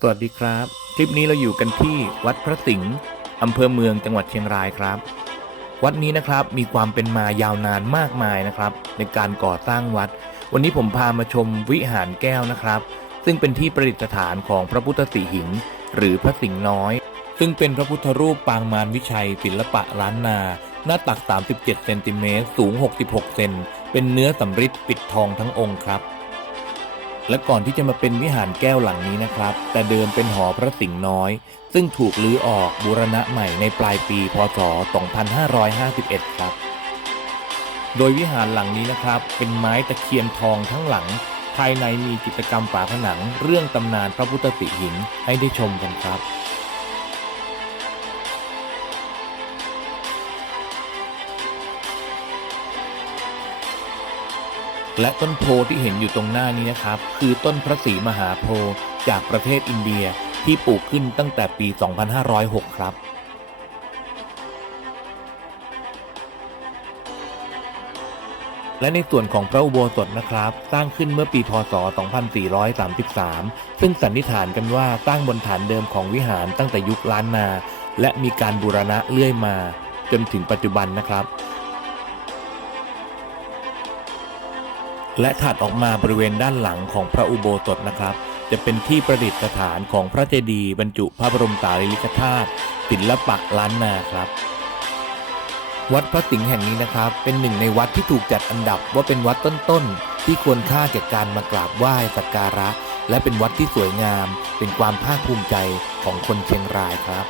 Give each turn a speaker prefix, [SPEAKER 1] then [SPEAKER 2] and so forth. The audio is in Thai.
[SPEAKER 1] สวัสดีครับ คลิปนี้เราอยู่กันที่วัดพระสิงห์อำเภอเมืองจังหวัดเชียงรายครับ วัดนี้นะครับมีความเป็นมายาวนานมากมายนะครับ ในการก่อสร้างวัด วันนี้ผมพามาชมวิหารแก้วนะครับ ซึ่งเป็นที่ประดิษฐานของพระพุทธสีหิง หรือพระสิงห์น้อย ซึ่งเป็นพระพุทธรูปปางมารวิชัย ศิลปะล้านนา หน้าตัก 37เซนติเมตรสูง 66เซนเป็นเนื้อสำริดปิดทองทั้งองค์ครับ และก่อนที่จะมาเป็นวิหารแก้วหลังนี้นะครับ แต่เดิมเป็นหอพระสิงห์น้อย ซึ่งถูกลื้อออกบูรณะใหม่ในปลายปี พศ 2551 ครับ โดยวิหารหลังนี้นะครับ เป็นไม้ตะเคียนทองทั้งหลัง ภายในมีกิจกรรมฝาผนัง เรื่องตำนานพระพุทธติหินให้ได้ชมกันครับ และต้นโพที่เห็นอยู่ตรงหน้านี้นะครับ คือต้นพระศรีมหาโพธิ์จากประเทศอินเดียที่ปลูกขึ้นตั้งแต่ปี 2506 ครับ และในส่วนของพระอุโบสถนะครับ สร้างขึ้นเมื่อปีพศ 2433 ซึ่งสันนิษฐานกันว่าสร้างบนฐานเดิมของวิหารตั้งแต่ยุคล้านนา และมีการบูรณะเรื่อยมา จนถึงปัจจุบันนะครับ และถัดออกมาบริเวณด้านหลังของพระอุโบสถนะครับ จะเป็นที่ประดิษฐานของพระเจดีย์บรรจุพระบรมสารีริกธาตุศิลปะล้านนาครับ วัดพระสิงห์แห่งนี้นะครับ เป็นหนึ่งในวัดที่ถูกจัดอันดับว่าเป็นวัดต้นๆที่ควรค่าแก่การมากราบไหว้สักการะ และเป็นวัดที่สวยงาม เป็นความภาคภูมิใจของคนเชียงรายครับ